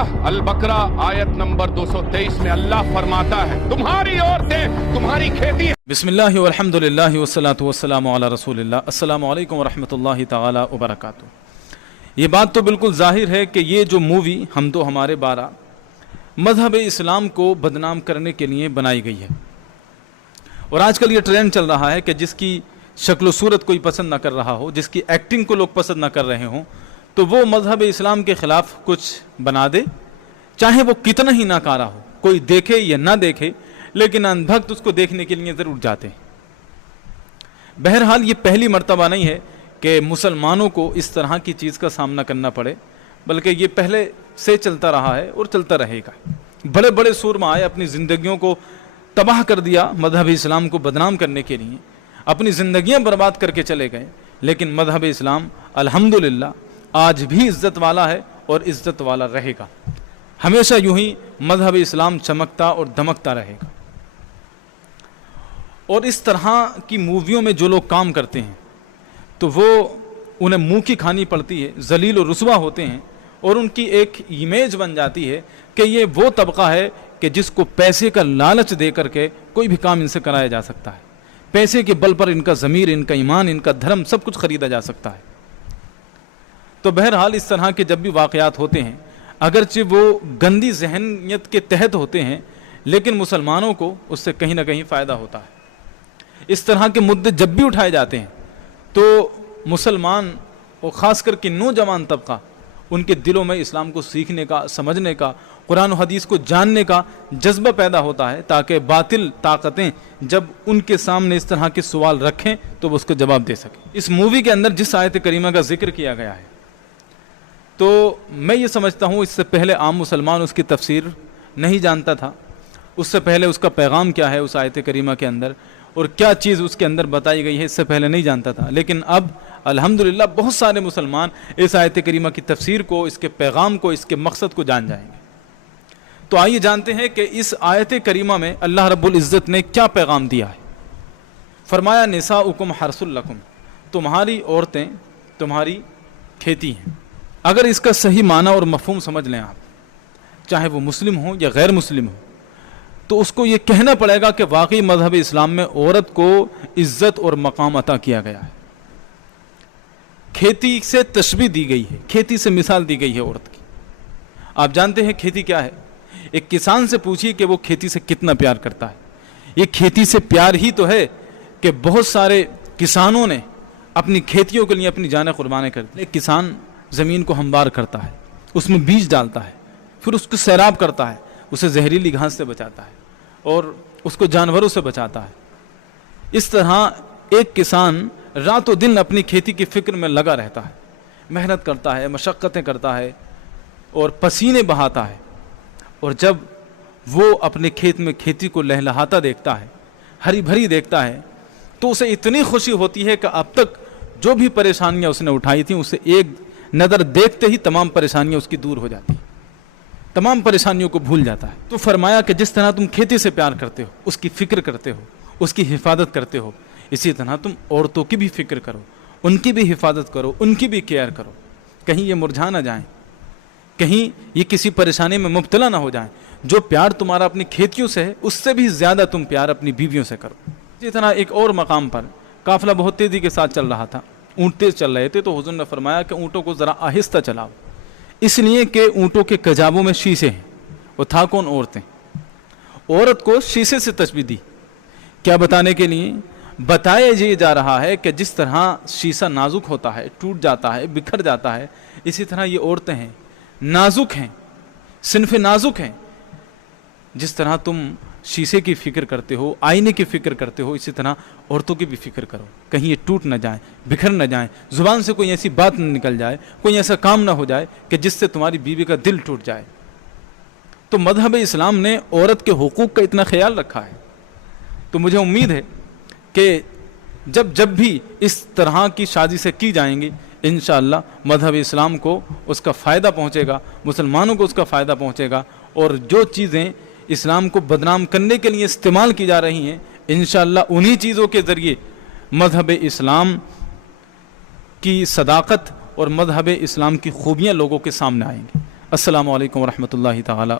सूरह अल बकरा आयत नंबर 223 में अल्लाह फरमाता है, तुम्हारी औरतें तुम्हारी खेती है। बिस्मिल्लाह वल्हम्दुलिल्लाह वस्सलातु वस्सलामु अला रसूलिल्लाह। अस्सलामु अलैकुम वरहमतुल्लाहि ताला वबरकातुहू। ये बात तो बिल्कुल जाहिर है कि ये जो मूवी हम तो हमारे 12 मज़हब इस्लाम को बदनाम करने के लिए बनाई गई है। और आजकल ये ट्रेंड चल रहा है कि जिसकी शक्ल सूरत कोई पसंद ना कर रहा हो, जिसकी एक्टिंग को लोग पसंद ना कर रहे हों, तो वो मज़हब इस्लाम के ख़िलाफ़ कुछ बना दे, चाहे वो कितना ही नाकारा हो, कोई देखे या ना देखे, लेकिन अंधभक्त उसको देखने के लिए ज़रूर जाते हैं। बहरहाल ये पहली मर्तबा नहीं है कि मुसलमानों को इस तरह की चीज़ का सामना करना पड़े, बल्कि ये पहले से चलता रहा है और चलता रहेगा। बड़े बड़े सूरमा आए, अपनी ज़िंदगियों को तबाह कर दिया मज़हब इस्लाम को बदनाम करने के लिए, अपनी ज़िंदगियाँ बर्बाद करके चले गए, लेकिन मज़हब इस्लाम अल्हम्दुलिल्लाह आज भी इज़्ज़त वाला है और इज़्ज़त वाला रहेगा। हमेशा यूं ही मज़हब इस्लाम चमकता और दमकता रहेगा। और इस तरह की मूवियों में जो लोग काम करते हैं तो वो उन्हें मुंह की खानी पड़ती है, जलील और रुसवा होते हैं, और उनकी एक इमेज बन जाती है कि ये वो तबका है कि जिसको पैसे का लालच दे करके कोई भी काम इनसे कराया जा सकता है। पैसे के बल पर इनका ज़मीर, इनका ईमान, इनका धर्म सब कुछ ख़रीदा जा सकता है। तो बहरहाल इस तरह के जब भी वाक़यात होते हैं, अगरचे वो गंदी जहनियत के तहत होते हैं, लेकिन मुसलमानों को उससे कहीं ना कहीं फ़ायदा होता है। इस तरह के मुद्दे जब भी उठाए जाते हैं तो मुसलमान और ख़ास करके नौजवान तबका, उनके दिलों में इस्लाम को सीखने का, समझने का, कुरान और हदीस को जानने का जज्बा पैदा होता है, ताकि बातिल ताकतें जब उनके सामने इस तरह के सवाल रखें तो वो उसको जवाब दे सकें। इस मूवी के अंदर जिस आयत करीमा का जिक्र किया गया है, तो मैं ये समझता हूँ इससे पहले आम मुसलमान उसकी तफसीर नहीं जानता था, उससे पहले उसका पैगाम क्या है उस आयत करीमा के अंदर और क्या चीज़ उसके अंदर बताई गई है, इससे पहले नहीं जानता था। लेकिन अब अल्हम्दुलिल्लाह बहुत सारे मुसलमान इस आयत करीमा की तफसीर को, इसके पैगाम को, इसके मकसद को जान जाएंगे। तो आइए जानते हैं कि इस आयत करीमा में अल्लाह रब्बुल इज़्ज़त ने क्या पैगाम दिया है। फरमाया निसाउकुम हर्सुल लकुम, तुम्हारी औरतें तुम्हारी खेती हैं। अगर इसका सही माना और मफ़हूम समझ लें आप, चाहे वो मुस्लिम हो या गैर मुस्लिम हो, तो उसको ये कहना पड़ेगा कि वाकई मज़हब इस्लाम में औरत को इज़्ज़त और मकाम अता किया गया है। खेती से तशबीह दी गई है, खेती से मिसाल दी गई है औरत की। आप जानते हैं खेती क्या है? एक किसान से पूछिए कि वो खेती से कितना प्यार करता है। ये खेती से प्यार ही तो है कि बहुत सारे किसानों ने अपनी खेतियों के लिए अपनी जानें कुर्बान कर दी। एक किसान ज़मीन को हमवार करता है, उसमें बीज डालता है, फिर उसको सैराब करता है, उसे जहरीली घास से बचाता है और उसको जानवरों से बचाता है। इस तरह एक किसान रातों दिन अपनी खेती की फ़िक्र में लगा रहता है, मेहनत करता है, मशक्क़तें करता है और पसीने बहाता है। और जब वो अपने खेत में खेती को लहलहाता देखता है, हरी भरी देखता है, तो उसे इतनी खुशी होती है कि अब तक जो भी परेशानियां उसने उठाई थी, उसे एक नज़र देखते ही तमाम परेशानियां उसकी दूर हो जाती, तमाम परेशानियों को भूल जाता है। तो फरमाया कि जिस तरह तुम खेती से प्यार करते हो, उसकी फ़िक्र करते हो, उसकी हिफाजत करते हो, इसी तरह तुम औरतों की भी फ़िक्र करो, उनकी भी हिफाजत करो, उनकी भी केयर करो, कहीं ये मुरझा ना जाएं, कहीं ये किसी परेशानी में मुब्तला ना हो जाएं। जो प्यार तुम्हारा अपनी खेतियों से है, उससे भी ज़्यादा तुम प्यार अपनी बीवियों से करो। इसी तरह एक और मकाम पर काफ़िला बहुत तेज़ी के साथ चल रहा था, ऊँट तेज़ चल रहे थे, तो हुज़ूर ने फरमाया कि ऊँटों को ज़रा आहिस्ता चलाओ, इसलिए कि ऊँटों के कजाबों में शीशे हैं। वो था कौन? औरतें। औरत को शीशे से तशबीह दी, क्या बताने के लिए? बताया ये जा रहा है कि जिस तरह शीशा नाजुक होता है, टूट जाता है, बिखर जाता है, इसी तरह ये औरतें हैं, नाजुक हैं, सिनफ़ नाजुक हैं। जिस तरह तुम शीशे की फ़िक्र करते हो, आईने की फ़िक्र करते हो, इसी तरह औरतों की भी फ़िक्र करो, कहीं ये टूट न जाए, बिखर न जाए, ज़ुबान से कोई ऐसी बात न निकल जाए, कोई ऐसा काम ना हो जाए कि जिससे तुम्हारी बीवी का दिल टूट जाए। तो मज़हब इस्लाम ने औरत के हुकूक़ का इतना ख्याल रखा है। तो मुझे उम्मीद है कि जब भी इस तरह की शादी से की जाएंगी, इंशाअल्लाह मज़हब इस्लाम को उसका फ़ायदा पहुँचेगा, मुसलमानों को उसका फ़ायदा पहुँचेगा, और जो चीज़ें इस्लाम को बदनाम करने के लिए इस्तेमाल की जा रही हैं, इंशाअल्लाह उन्हीं चीज़ों के ज़रिए मज़हब इस्लाम की सदाकत और मज़हब इस्लाम की खूबियाँ लोगों के सामने आएंगी। अस्सलामु अलैकुम वरहमतुल्लाहि ताला।